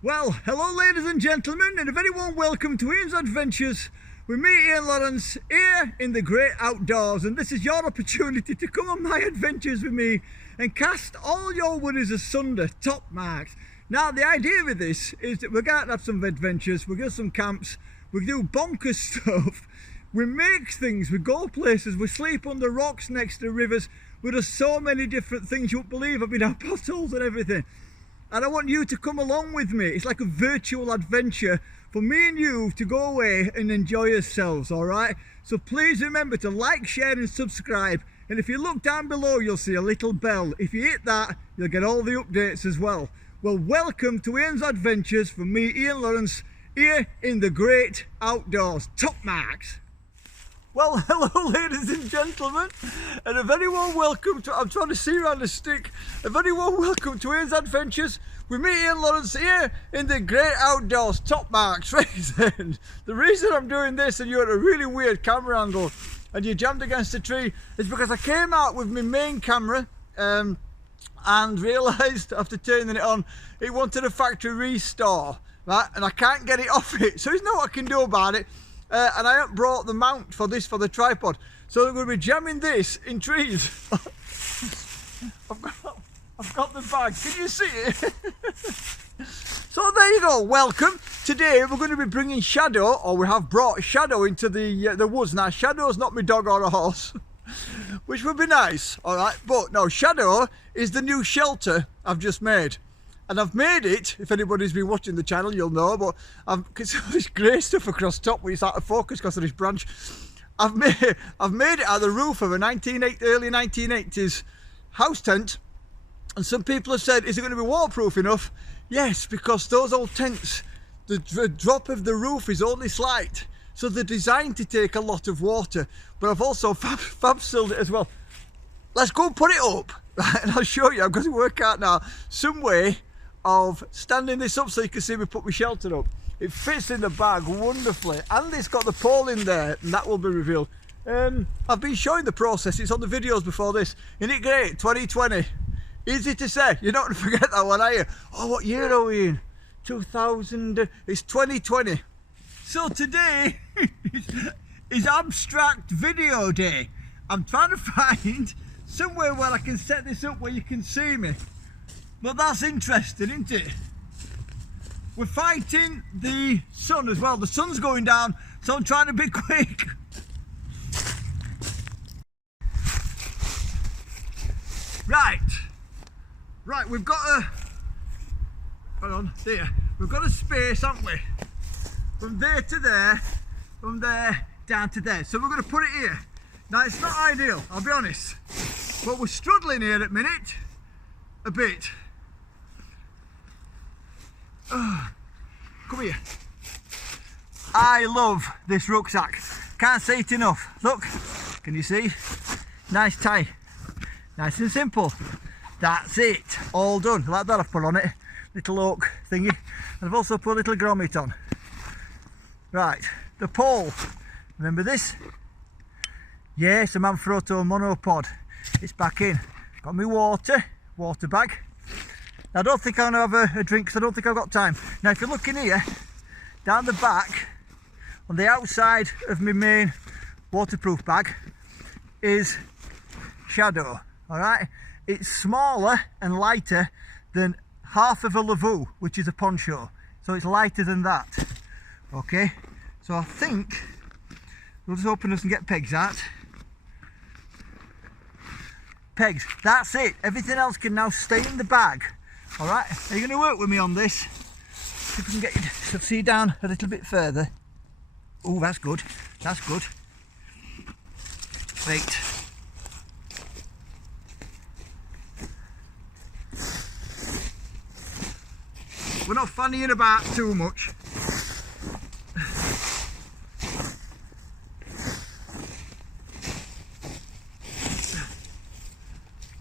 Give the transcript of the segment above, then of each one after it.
Well, hello ladies and gentlemen, and a very warm welcome to Ian's Adventures with me, Ian Lawrence, here in the great outdoors. And this is your opportunity to come on my adventures with me and cast all your worries asunder, top marks. Now, the idea with this is that we're going to have some adventures, we'll go some camps, we do bonkers stuff, we make things, we go places, we sleep under rocks next to rivers, we do so many different things you won't believe. I've been out potholes and everything. And I want you to come along with me. It's like a virtual adventure for me and you to go away and enjoy yourselves, all right? So please remember to like, share and subscribe. And if you look down below, you'll see a little bell. If you hit that, you'll get all the updates as well. Well, welcome to Ian's Adventures from me, Ian Lawrence, here in the great outdoors. Top marks. Well, hello ladies and gentlemen, and a very warm welcome to, I'm trying to see around the stick, a very warm welcome to Ian's Adventures with me, Ian Lawrence, here in the great outdoors, top marks. The reason I'm doing this and you're at a really weird camera angle and you jammed against a tree is because I came out with my main camera and realised after turning it on, it wanted a factory restore, right? And I can't get it off it, so there's no what I can do about it. And I haven't brought the mount for this for the tripod, so I'm going to be jamming this in trees. I've got the bag, can you see it? So there you go, welcome. Today we're going to be bringing Shadow, or we have brought Shadow into the woods. Now Shadow's not my dog or a horse, which would be nice, alright, but no, Shadow is the new shelter I've just made. And I've made it, if anybody's been watching the channel, you'll know, but it's all this grey stuff across top where it's out of focus because of this branch. I've made it out of the roof of a early 1980s house tent. And some people have said, is it going to be waterproof enough? Yes, because those old tents, the drop of the roof is only slight. So they're designed to take a lot of water. But I've also fab-sealed it as well. Let's go and put it up, right? And I'll show you, I'm going to work out now some way of standing this up so you can see me put my shelter up. It fits in the bag wonderfully, and it's got the pole in there, and that will be revealed. I've been showing the process, it's on the videos before this. Isn't it great? 2020. Easy to say, you're not going to forget that one, are you? Oh, what year are we in? 2000, it's 2020. So today is abstract video day. I'm trying to find somewhere where I can set this up where you can see me. But that's interesting, isn't it? We're fighting the sun as well. The sun's going down, so I'm trying to be quick. Right, we've got a, hold on, there. We've got a space, haven't we? From there to there, from there down to there. So we're going to put it here. Now it's not ideal, I'll be honest, but we're struggling here at the minute, a bit. Come here. I love this rucksack. Can't say it enough. Look, can you see? Nice tie. Nice and simple. That's it. All done. Like that I've put on it. Little oak thingy. And I've also put a little grommet on. Right. The pole. Remember this? Yes, a Manfrotto monopod. It's back in. Got my water bag. I don't think I'm going to have a drink because I don't think I've got time. Now if you look in here, down the back, on the outside of my main waterproof bag, is Shadow, alright? It's smaller and lighter than half of a Lavoo, which is a poncho. So it's lighter than that, okay? So I think, we'll just open this and get pegs out. Pegs, that's it. Everything else can now stay in the bag. Alright, are you going to work with me on this? See if we can get you to see down a little bit further. Oh, that's good. That's good. Right. We're not fannying about too much.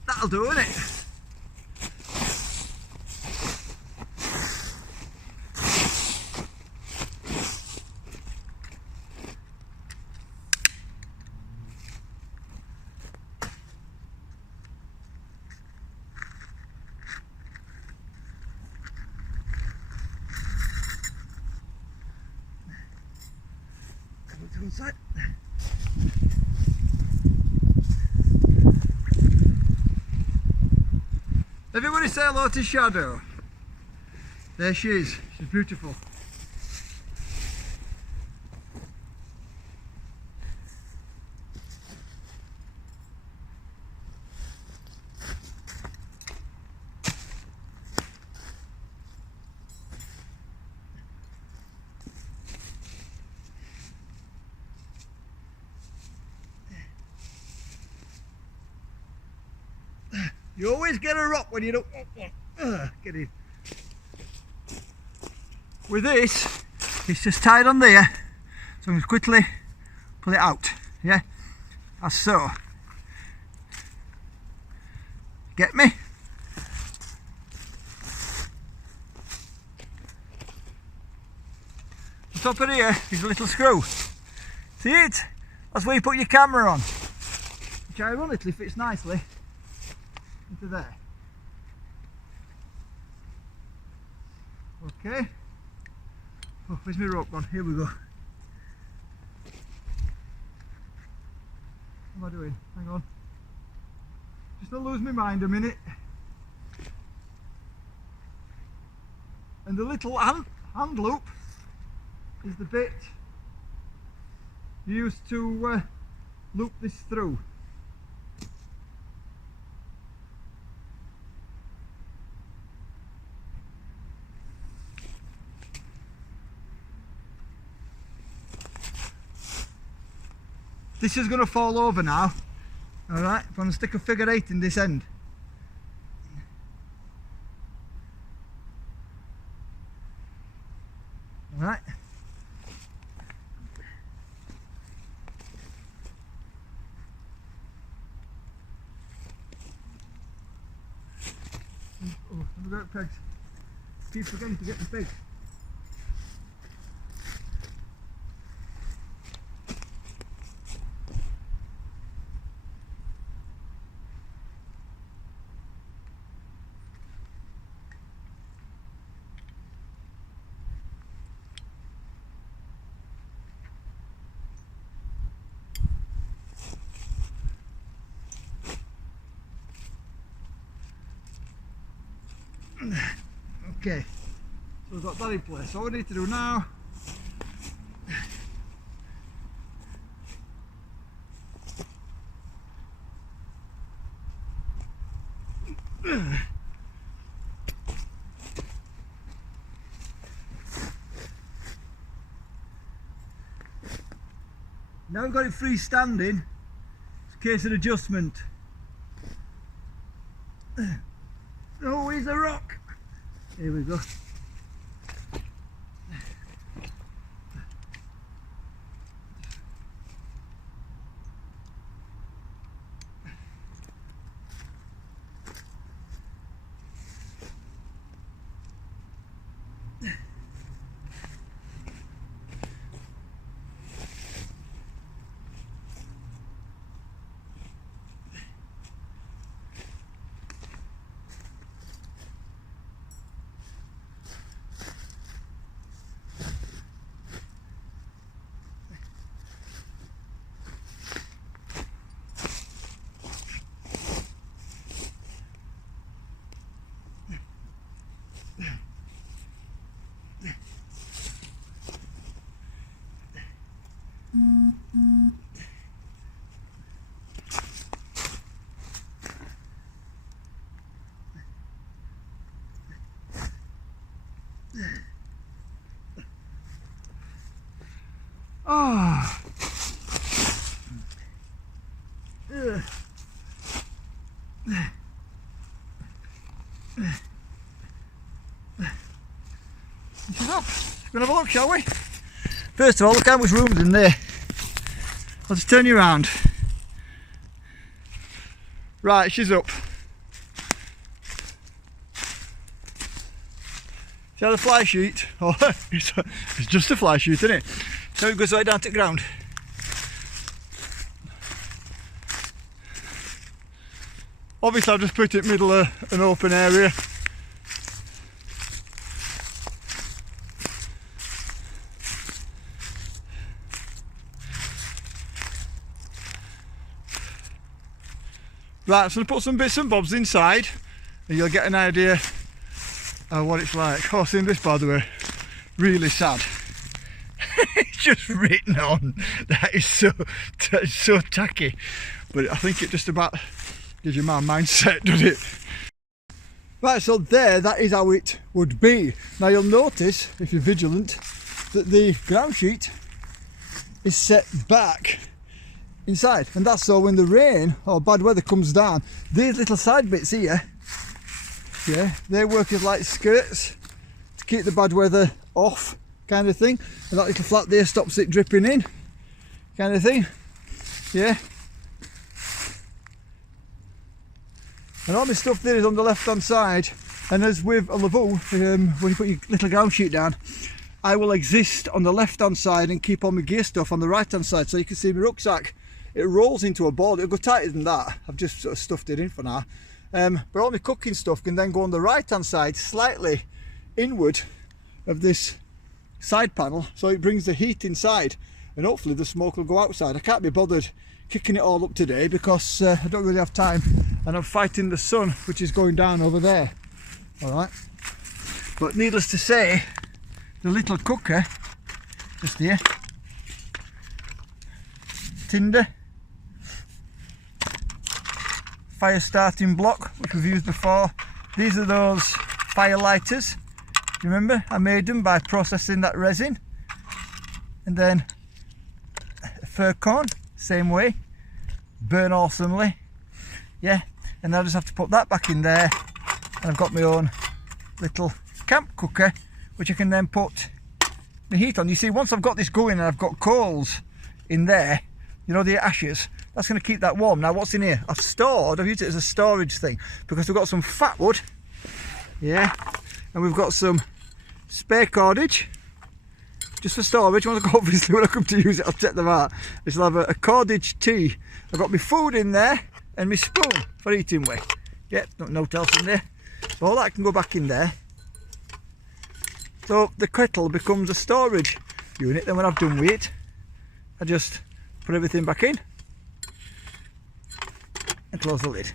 That'll do, innit? inside. Everybody say hello to Shadow. There she is. She's beautiful. You always get a rock when you don't want one. Get in. With this, it's just tied on there, so I'm going to quickly pull it out. Yeah, as so. Get me? On top of here is a little screw. See it? That's where you put your camera on, which ironically fits nicely into there. Okay. Oh, where's my rope gone? Here we go. What am I doing? Hang on. Just not lose my mind a minute. And the little hand loop is the bit used to loop this through. This is going to fall over now. Alright, I'm going to stick a figure 8 in this end. Alright. Oh, I've got pegs. Keep forgetting to get the pegs. Okay, so we've got that in place. All we need to do now now we've got it freestanding. It's a case of adjustment. Oh, here's a rock. Here we go. Oh. She's up. We'll have a look, shall we? First of all, look how much room's in there. I'll just turn you around. Right, she's up. See how the fly sheet? Oh, it's just a fly sheet, isn't it? So it goes right down to the ground. Obviously I've just put it middle of an open area. Right, so I'm going to put some bits and bobs inside and you'll get an idea of what it's like. Oh, seeing this, by the way, really sad. It's just written on. That is so tacky. But I think it just about gives you my mindset, doesn't it? Right, so there, that is how it would be. Now you'll notice, if you're vigilant, that the ground sheet is set back inside, and that's so when the rain or bad weather comes down, these little side bits here, yeah, they work as like skirts to keep the bad weather off, kind of thing. And that little flap there stops it dripping in, kind of thing. Yeah. And all this stuff there is on the left hand side, and as with a Lavoo, when you put your little ground sheet down, I will exist on the left hand side and keep all my gear stuff on the right hand side. So you can see my rucksack, it rolls into a board. It'll go tighter than that. I've just sort of stuffed it in for now. But all my cooking stuff can then go on the right hand side, slightly inward of this side panel, so it brings the heat inside and hopefully the smoke will go outside. I can't be bothered kicking it all up today because I don't really have time, and I'm fighting the sun which is going down over there. Alright, but needless to say, the little cooker just here, tinder, fire starting block which we've used before. These are those fire lighters, remember I made them by processing that resin, and then a fir cone, same way, burn awesomely, yeah. And I just have to put that back in there, and I've got my own little camp cooker which I can then put the heat on. You see, once I've got this going and I've got coals in there, you know, the ashes, that's going to keep that warm. Now what's in here? I've used it as a storage thing because we've got some fat wood, yeah, and we've got some spare cordage just for storage. Obviously when I come to use it I'll check them out. This will have a cordage tea. I've got my food in there and my spoon for eating with. Yep, no else in there. So all that can go back in there. So the kettle becomes a storage unit. Then when I've done with it, I just put everything back in and close the lid.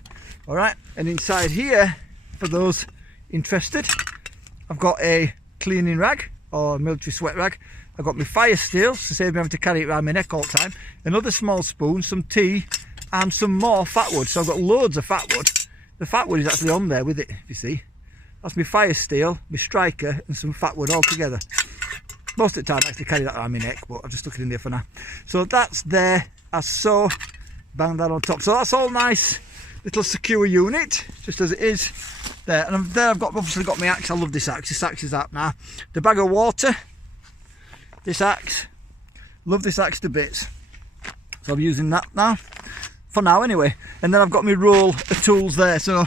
Alright, and inside here, for those interested, I've got a cleaning rag or military sweat rag. I've got my fire steel to save me having to carry it around my neck all the time, another small spoon, some tea, and some more fat wood. So I've got loads of fat wood. The fat wood is actually on there with it, if you see. That's my fire steel, my striker, and some fat wood all together. Most of the time I actually carry that around my neck, but I've just stuck it in there for now. So that's there, as so, bang that on top. So that's all nice, little secure unit, just as it is there. And there I've obviously got my axe. I love this axe. This axe is out now. The bag of water, this axe, love this axe to bits. So I'm using that now, for now anyway. And then I've got my roll of tools there. So,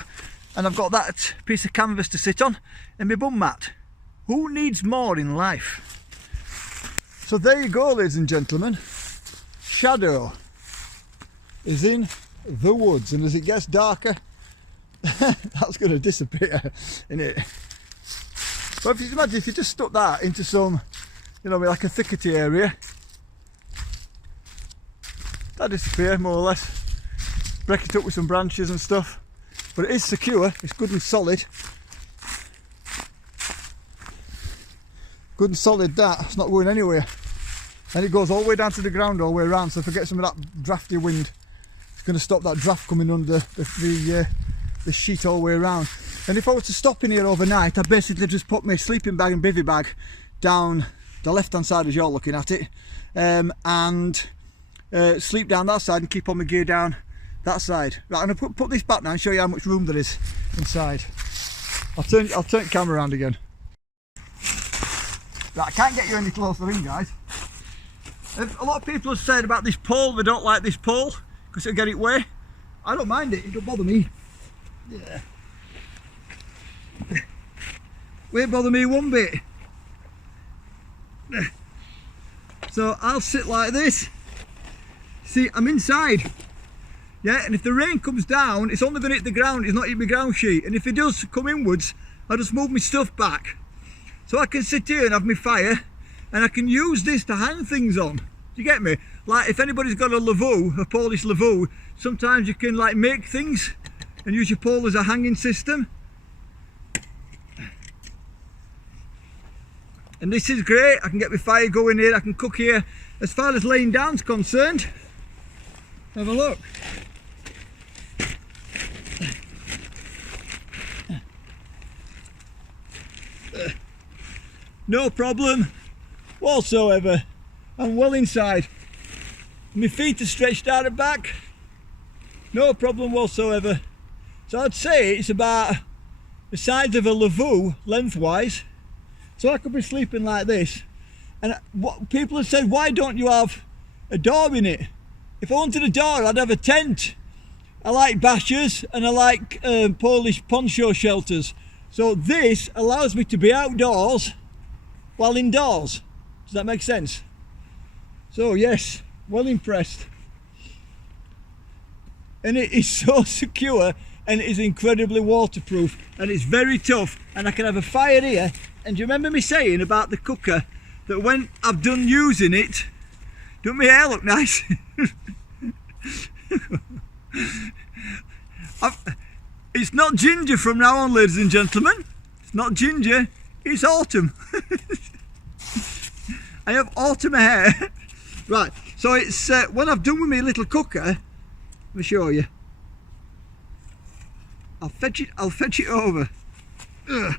and I've got that piece of canvas to sit on and my bum mat. Who needs more in life? So there you go, ladies and gentlemen. Shadow is in the woods, and as it gets darker, that's going to disappear, isn't it? But if you imagine if you just stuck that into some, you know, like a thickety area, that'd disappear more or less. Break it up with some branches and stuff. But it is secure, it's good and solid. Good and solid, that, it's not going anywhere. And it goes all the way down to the ground all the way around, so if I get some of that drafty wind, it's going to stop that draft coming under the sheet all the way around. And if I was to stop in here overnight, I basically just put my sleeping bag and bivvy bag down the left hand side as you're looking at it, and sleep down that side and keep all my gear down that side. Right, I'm going to put this back now and show you how much room there is inside. I'll turn the camera around again. Right, I can't get you any closer in, guys. A lot of people have said about this pole, they don't like this pole because it'll get it way. I don't mind it, it don't bother me. Yeah. Won't bother me one bit. So I'll sit like this. See, I'm inside. Yeah, and if the rain comes down, it's only going to hit the ground, it's not hit my ground sheet. And if it does come inwards, I'll just move my stuff back. So I can sit here and have my fire, and I can use this to hang things on. you get me? Like if anybody's got a lavoo, a Polish lavoo, sometimes you can like make things and use your pole as a hanging system. And this is great. I can get my fire going here, I can cook here. As far as laying down's concerned, have a look. No problem whatsoever. I'm well inside. My feet are stretched out at back. No problem whatsoever. So I'd say it's about the size of a lavoo lengthwise. So I could be sleeping like this. And what people have said, why don't you have a door in it? If I wanted a door, I'd have a tent. I like bashers and I like Polish poncho shelters. So this allows me to be outdoors while indoors. Does that make sense? So yes, well impressed. And it is so secure and it is incredibly waterproof and it's very tough, and I can have a fire here. And do you remember me saying about the cooker that when I've done using it, don't my hair look nice? It's not ginger from now on, ladies and gentlemen. It's not ginger, it's autumn. I have autumn hair. Right, so it's when I've done with my little cooker, let me show you. I'll fetch it over. Ugh.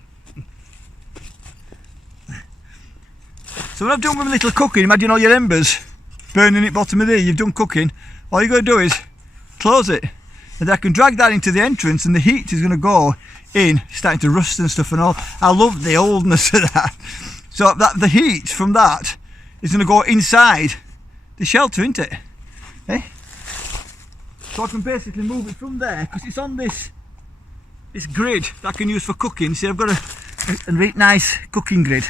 So when I've done with my little cooking, imagine all your embers burning at the bottom of there, you've done cooking. All you've got to do is close it. And I can drag that into the entrance and the heat is going to go in, starting to rust and stuff and all. I love the oldness of that. So that the heat from that is going to go inside the shelter, isn't it? Eh? So I can basically move it from there because it's on this grid that I can use for cooking. See, I've got a really nice cooking grid.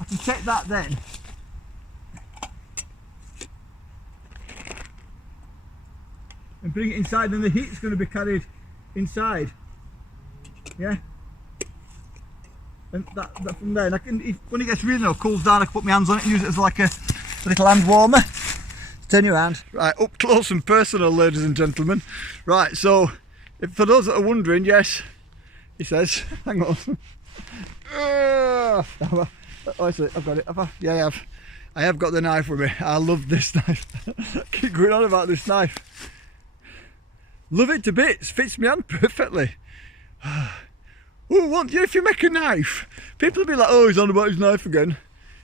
I can take that then and bring it inside, and the heat's going to be carried inside. Yeah. And that from there, and I can, when it gets really cools down, I can put my hands on it and use it as like a little hand warmer. Turn your hand. Right, up close and personal, ladies and gentlemen. Right, so for those that are wondering, yes, he says, hang on. Oh, I've got it. Yeah, I have. I have got the knife with me. I love this knife. Keep going on about this knife. Love it to bits. Fits me hand perfectly. Oh, if you make a knife, people will be like, oh, he's on about his knife again.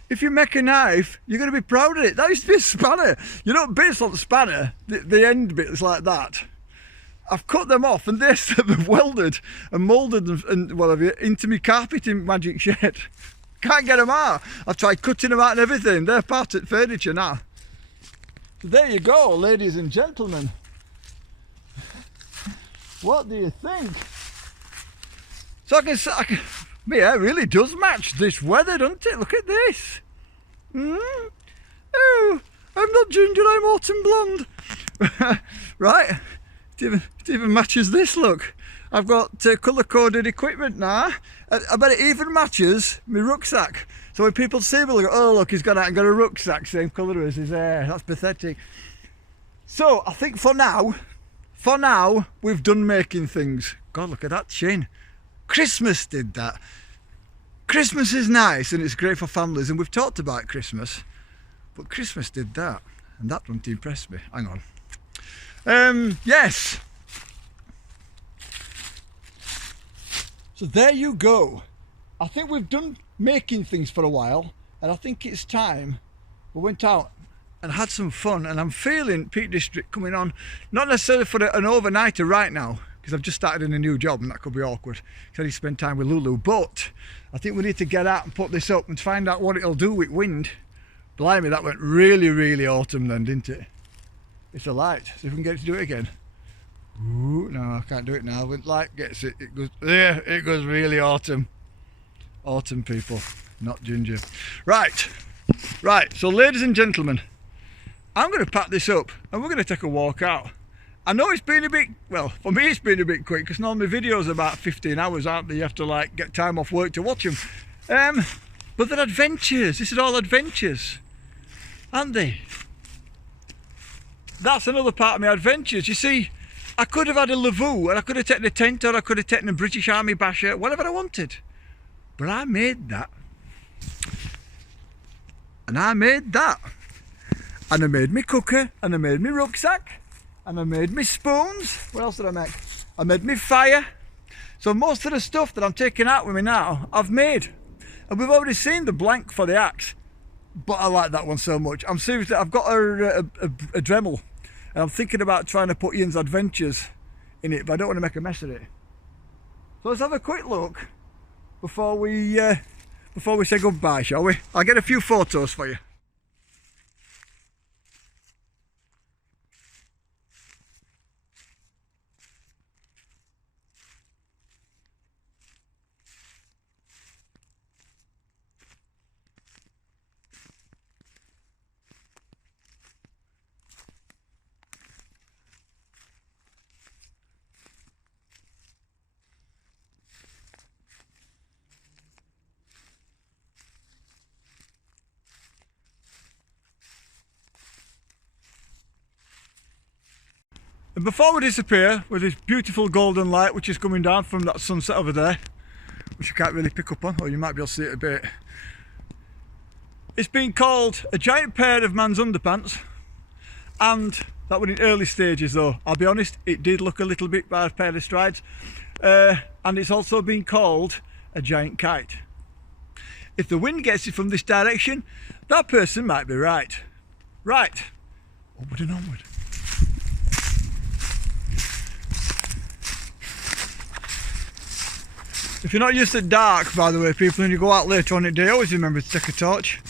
If you make a knife, you're going to be proud of it. That used to be a spanner. You know, bits like the spanner, the end bits like that. I've cut them off and they're welded and moulded and whatever into my carpeting magic shed. Can't get them out. I've tried cutting them out and everything. They're part of furniture now. So there you go, ladies and gentlemen. What do you think? So I can my hair really does match this weather, doesn't it? Look at this. Oh, I'm not ginger, I'm autumn blonde. Right, it even matches this look. I've got colour-coded equipment now. I bet it even matches my rucksack. So when people see me, look, oh look, he's gone out and got a rucksack, same colour as his hair. That's pathetic. So I think for now, we've done making things. God, look at that chin. Christmas did that. Christmas is nice and it's great for families, and we've talked about Christmas, but Christmas did that, and that don't impress me. Hang on. Yes. So there you go. I think we've done making things for a while, and I think it's time we went out and had some fun. And I'm feeling Peak District coming on, not necessarily for an overnighter right now, because I've just started in a new job and that could be awkward because I need to spend time with Lulu, but I think we need to get out and put this up and find out what it'll do with wind. Blimey, that went really, really autumn then, didn't it? It's a light. See if we can get it to do it again. Ooh, no, I can't do it now. When light gets it, it goes, yeah, it goes really autumn. Autumn, people, not ginger. Right, so ladies and gentlemen, I'm going to pack this up and we're going to take a walk out. I know it's been a bit, well, for me it's been a bit quick because normally videos are about 15 hours, aren't they? You have to like get time off work to watch them. But they're adventures. This is all adventures. aren't they? That's another part of my adventures. You see, I could have had a Lavoo, and I could have taken a tent, or I could have taken a British Army basher, whatever I wanted. But I made that. And I made that. And I made me cooker, and I made me rucksack, and I made me spoons. What else did I make? I made me fire. So most of the stuff that I'm taking out with me now, I've made. And we've already seen the blank for the axe. But I like that one so much. I'm serious, I've got a Dremel. And I'm thinking about trying to put Ian's Adventures in it, but I don't want to make a mess of it. So let's have a quick look before we say goodbye, shall we? I'll get a few photos for you. And before we disappear with this beautiful golden light which is coming down from that sunset over there, which you can't really pick up on, or you might be able to see it a bit, it's been called a giant pair of man's underpants, and that was in early stages though. I'll be honest, it did look a little bit by a pair of strides, and it's also been called a giant kite. If the wind gets it from this direction, that person might be right. Right, onward and onward. If you're not used to dark, by the way, people, and you go out later on in the day, always remember to take a torch.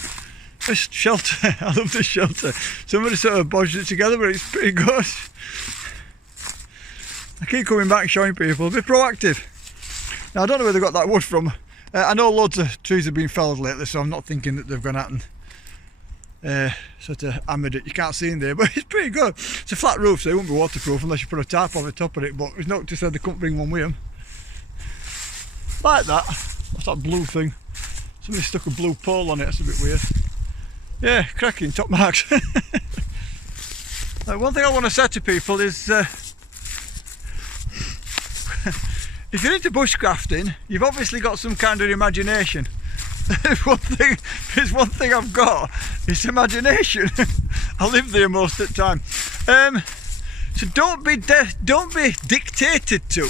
This shelter, I love this shelter. Somebody sort of bodged it together, but it's pretty good. I keep coming back showing people, be proactive. Now, I don't know where they got that wood from. I know loads of trees have been felled lately, so I'm not thinking that they've gone out and sort of hammered it. You can't see in there, but it's pretty good. It's a flat roof, so it won't be waterproof unless you put a tarp over the top of it, but it's not to say they couldn't bring one with them. Like that. What's that blue thing? Somebody stuck a blue pole on it, that's a bit weird. Yeah, cracking, top marks. One thing I want to say to people is if you're into bushcrafting, you've obviously got some kind of imagination. There's one thing I've got, it's imagination. I live there most of the time. So don't be dictated to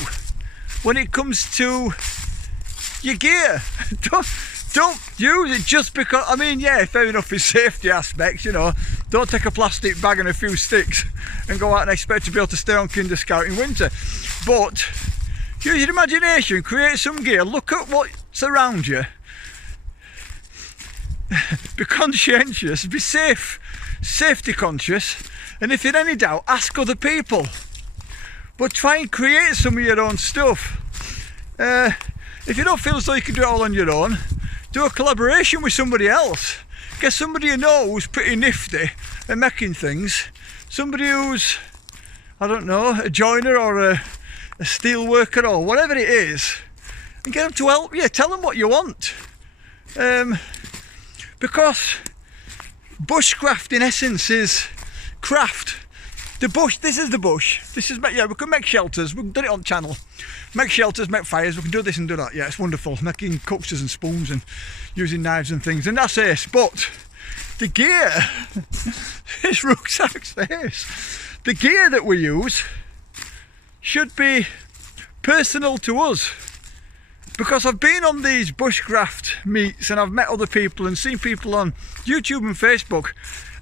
when it comes to your gear. Don't use it just because, I mean, yeah, fair enough, it's safety aspects, you know. Don't take a plastic bag and a few sticks and go out and expect to be able to stay on Kinder Scout in winter. But use your imagination, create some gear, look at what's around you. Be conscientious, be safe, safety conscious, and if in any doubt, ask other people. But try and create some of your own stuff. If you don't feel as though you can do it all on your own, do a collaboration with somebody else. Get somebody you know who's pretty nifty at making things. Somebody who's, I don't know, a joiner or a steel worker or whatever it is, and get them to help you. Tell them what you want. Because bushcraft in essence is craft. The bush, this is the bush. This is, yeah, we can make shelters, we can do it on channel. Make shelters, make fires, we can do this and do that. Yeah, it's wonderful. Making cooksters and spoons and using knives and things, and that's ace. But the gear, this rucksack's ace. The gear that we use should be personal to us. Because I've been on these bushcraft meets and I've met other people and seen people on YouTube and Facebook,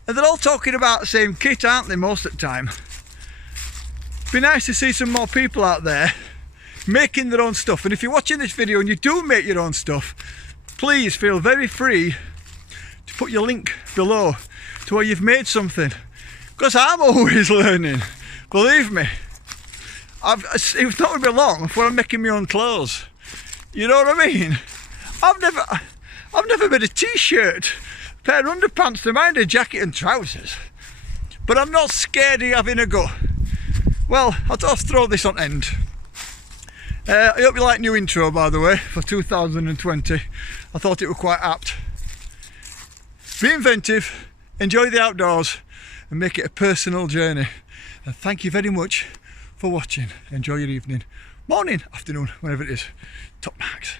and they're all talking about the same kit, aren't they, most of the time? Be nice to see some more people out there making their own stuff. And if you're watching this video and you do make your own stuff, please feel very free to put your link below to where you've made something. Because I'm always learning, believe me. It's not going to be long before I'm making my own clothes. You know what I mean? I've never made a t-shirt, a pair of underpants, never mind a jacket and trousers. But I'm not scared of having a go. Well, I'll just throw this on end. I hope you like new intro, by the way, for 2020. I thought it was quite apt. Be inventive, enjoy the outdoors and make it a personal journey. And thank you very much for watching. Enjoy your evening, morning, afternoon, whenever it is. Top marks.